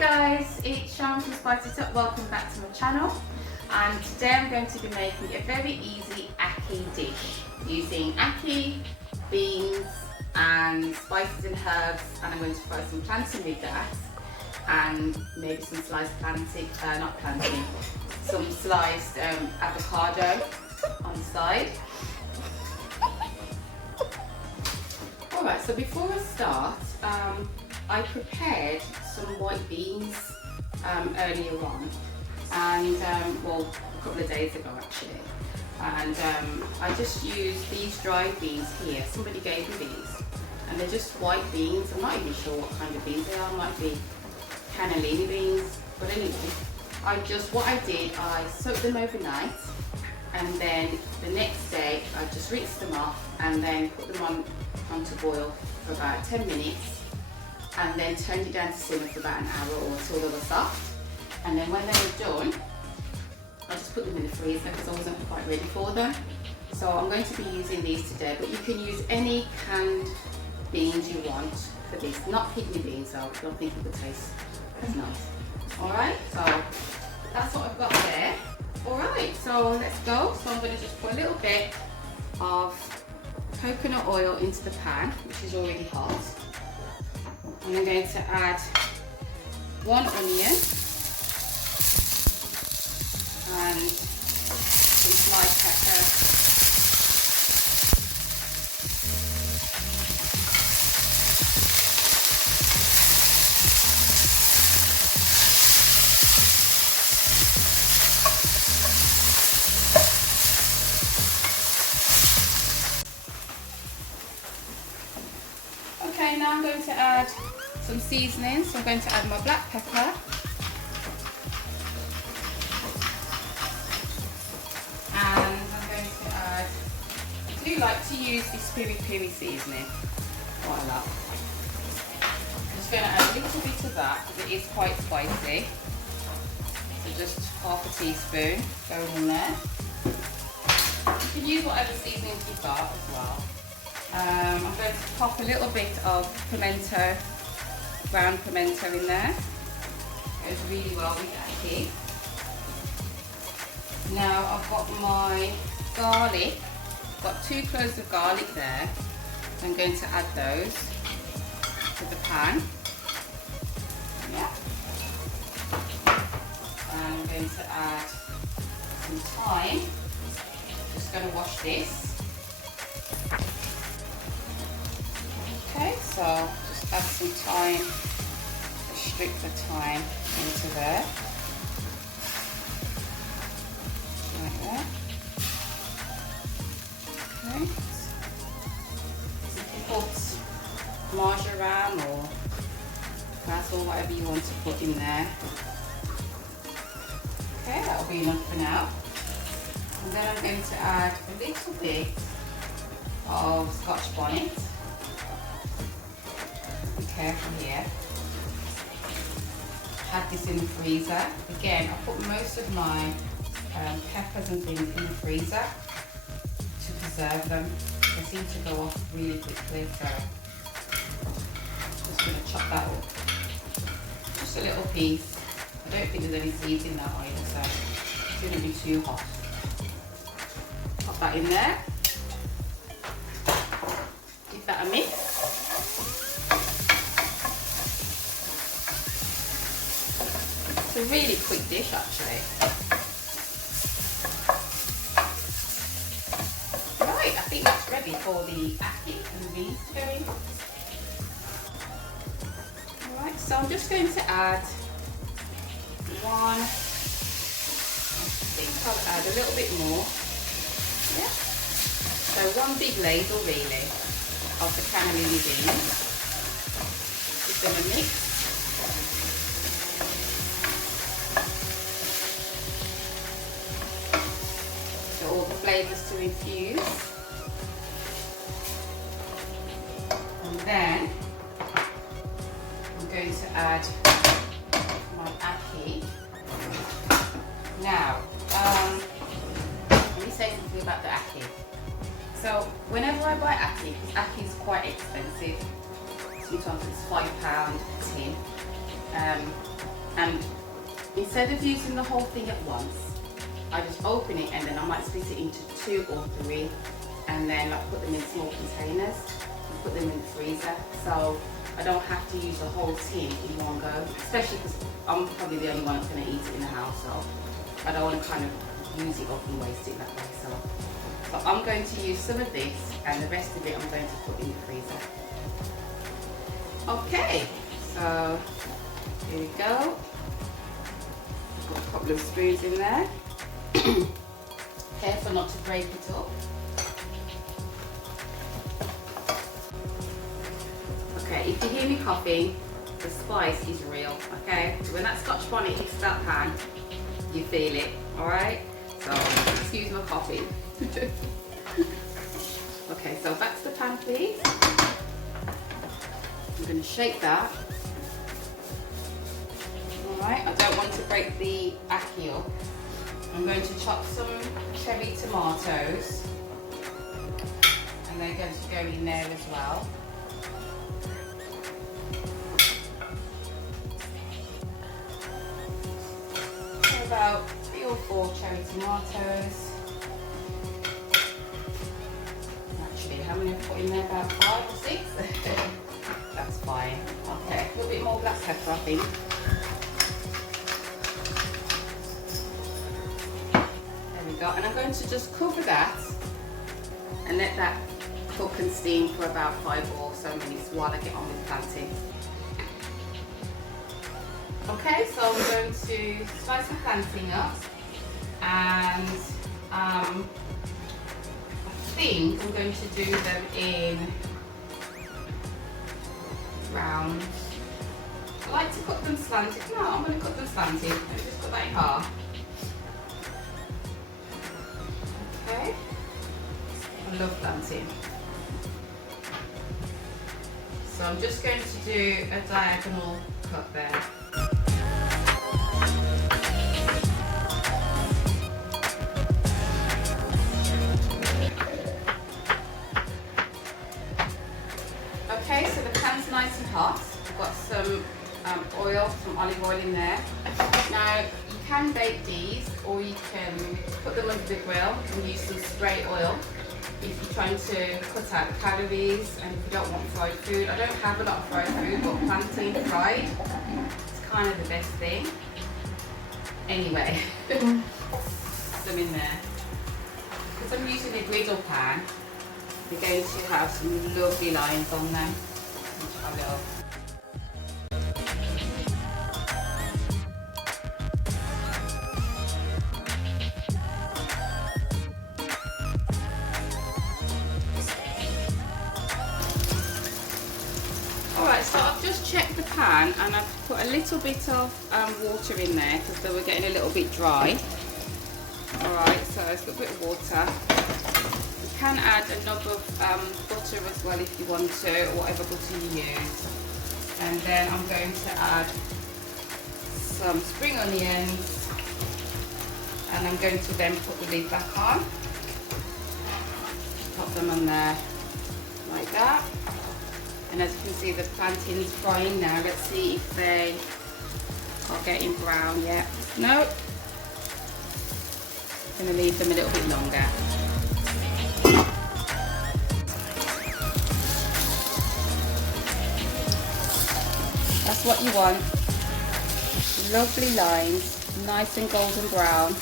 guys, it's Sharon from Spice It Up. Welcome back to my channel, and today I'm going to be making a very easy ackee dish using ackee, beans and spices and herbs, and I'm going to fry some plantain with that and maybe some sliced some sliced avocado on the side. Alright, so before I start, I prepared some white beans earlier on, and well, a couple of days ago actually, and I just used these dried beans here. Somebody gave me these, and they're just white beans. I'm not even sure what kind of beans they are. Might be cannellini beans, but anyway, what I did, I soaked them overnight, and then the next day I just rinsed them off and then put them onto boil for about 10 minutes, and then turned it down to simmer for about an hour or until they were soft. And then when they were done, I just put them in the freezer because I wasn't quite ready for them. So I'm going to be using these today, but you can use any canned beans you want for this. Not kidney beans though, I don't think it would taste as nice. Alright, so that's what I've got there. Alright, so let's go. So I'm going to just put a little bit of coconut oil into the pan, which is already hot. And I'm going to add 1 onion and some sliced pepper. Okay, now I'm going to add some seasoning. So I'm going to add my black pepper, and I'm going to add, I do like to use this piri seasoning quite a lot. I'm just going to add a little bit of that because it is quite spicy. So just half a teaspoon going in there. You can use whatever seasonings you've got as well. I'm going to pop a little bit of pimento, ground pimento in there. It goes really well with ackee. Now I've got my garlic. I've got 2 cloves of garlic there. I'm going to add those to the pan. Yeah. And I'm going to add some thyme. Just going to wash this. Okay, so just add some thyme, a strip of thyme into there, like that. Okay. You can put marjoram or basil, whatever you want to put in there. Okay, that'll be enough for now. And then I'm going to add a little bit of Scotch bonnet. Careful here. Had this in the freezer. Again, I put most of my peppers and things in the freezer to preserve them. They seem to go off really quickly, so just going to chop that up. Just a little piece. I don't think there's any seeds in that either, so it's going to be too hot. Pop that in there. Give that a mix. It's a really quick dish actually. Right, I think that's ready for the ackee and the beans to go in. Alright, so I'm just going to add I think I'll add a little bit more. Yeah. So 1 big ladle really of the cannellini beans. Just going to mix. All the flavours to infuse, and then I'm going to add my ackee. Now, let me say something about the ackee. So, whenever I buy ackee, because ackee is quite expensive, sometimes it's £5 a tin. And instead of using the whole thing at once, I just open it and then I might split it into 2 or 3 and then like put them in small containers and put them in the freezer. So I don't have to use the whole tin in one go, especially because I'm probably the only one that's going to eat it in the house, so I don't want to kind of use it up and waste it that way. So I'm going to use some of this and the rest of it I'm going to put in the freezer. Okay, so here we go. Got a couple of spoons in there. Careful not to break it up. Okay, if you hear me coughing, the spice is real, okay? So when that Scotch bonnet hits that pan, you feel it, alright? So, excuse my coughing. Okay, so back to the pan, please. I'm going to shake that. Alright, I don't want to break the ackee up. I'm going to chop some cherry tomatoes. And they're going to go in there as well. About 3 or 4 cherry tomatoes. Actually, how many have I put in there? About 5 or 6? That's fine. Okay, a little bit more black pepper, I think. There we go. And I'm going to just cover that and let that cook and steam for about 5 or so minutes while I get on with the plantain. Okay, so I'm going to slice the plantain up, and I think I'm going to do them in rounds. I like to cut them slanted. No, I'm going to cut them slanted. Let me just cut that in half. Okay, I love plantain. So I'm just going to do a diagonal cut there. Okay, so the pan's nice and hot. I've got some oil, some olive oil in there. Now, you can bake these or you can put them under the grill and use some spray oil if you're trying to cut out calories and if you don't want fried food. I don't have a lot of fried food, but plantain fried is kind of the best thing. Anyway, put them in there. Because I'm using a griddle pan, they're going to have some lovely lines on them, which I love. Alright, so I've just checked the pan and I've put a little bit of water in there because they were getting a little bit dry. Alright, so it's got a bit of water. You can add a knob of butter as well if you want to, or whatever butter you use. And then I'm going to add some spring onions, and I'm going to then put the lid back on. Pop them on there like that. And as you can see, the plantain's frying now. Let's see if they are getting brown yet. No. I'm going to leave them a little bit longer. That's what you want. Lovely lines, nice and golden brown.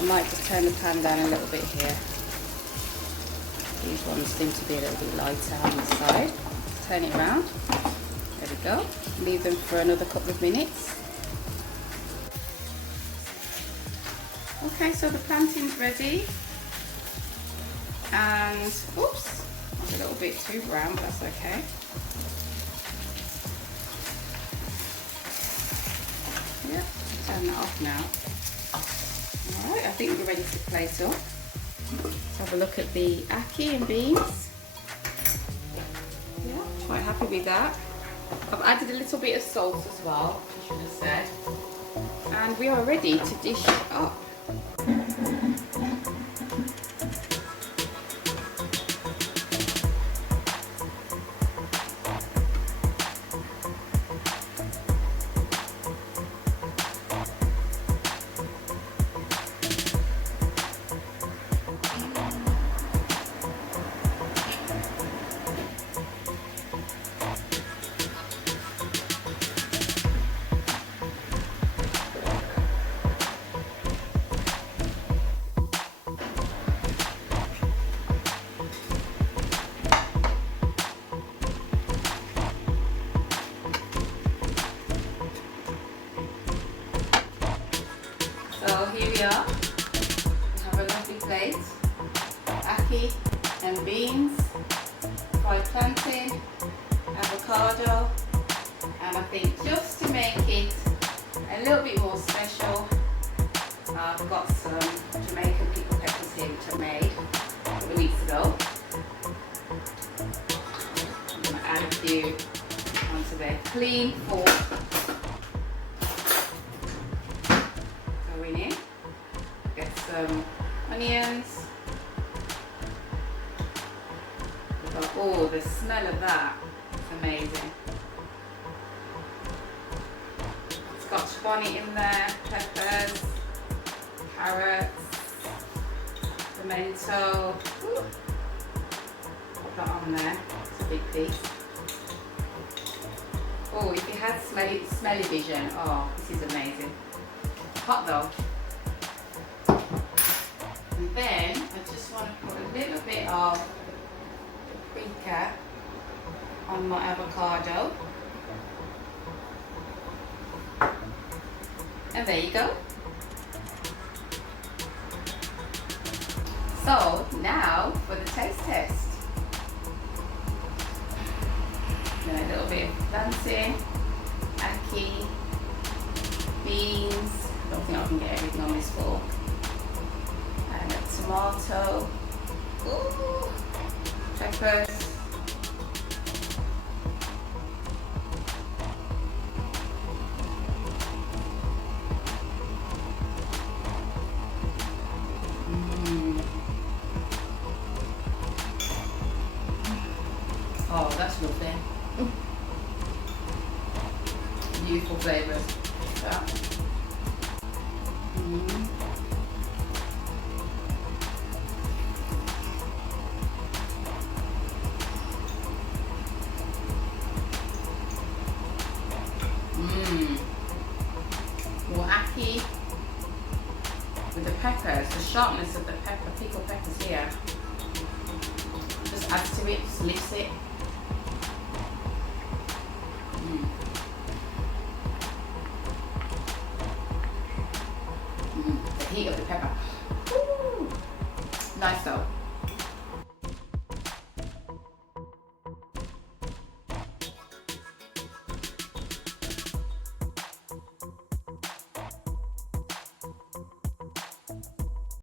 I might just turn the pan down a little bit here. These ones seem to be a little bit lighter on the side. Turn it around. There we go. Leave them for another couple of minutes. Okay, so the plantain's ready. And, oops, that's a little bit too brown, but that's okay. Yeah, turn that off now. Alright, I think we're ready to plate up. Let's have a look at the ackee and beans. Yeah, quite happy with that. I've added a little bit of salt as well, I should have said. And we are ready to dish it up. plate, ackee and beans, fried plantain, avocado, and I think just to make it a little bit more special, I've got some Jamaican pickled peppers here which I made a couple of weeks ago. I'm going to add a few onto there. Clean fork. Going in. Get some onions. Oh, the smell of that is amazing. Scotch bonnet in there, peppers, carrots, pimento. Ooh. Put that on there. It's a big piece. Oh, if you had smelly vision, oh, this is amazing. Hot though. And then I just want to put a little bit of paprika on my avocado. And there you go. So now for the taste test. A little bit of plantain, ackee, beans. Don't think I can get everything on this fork. And a tomato. Ooh, peppers. Oh, that's lovely. Beautiful flavours. Yeah. More ackee with the peppers, the sharpness of the pepper, pickled peppers here. Just adds to it, just lifts it. The heat of the pepper. Ooh. Nice though.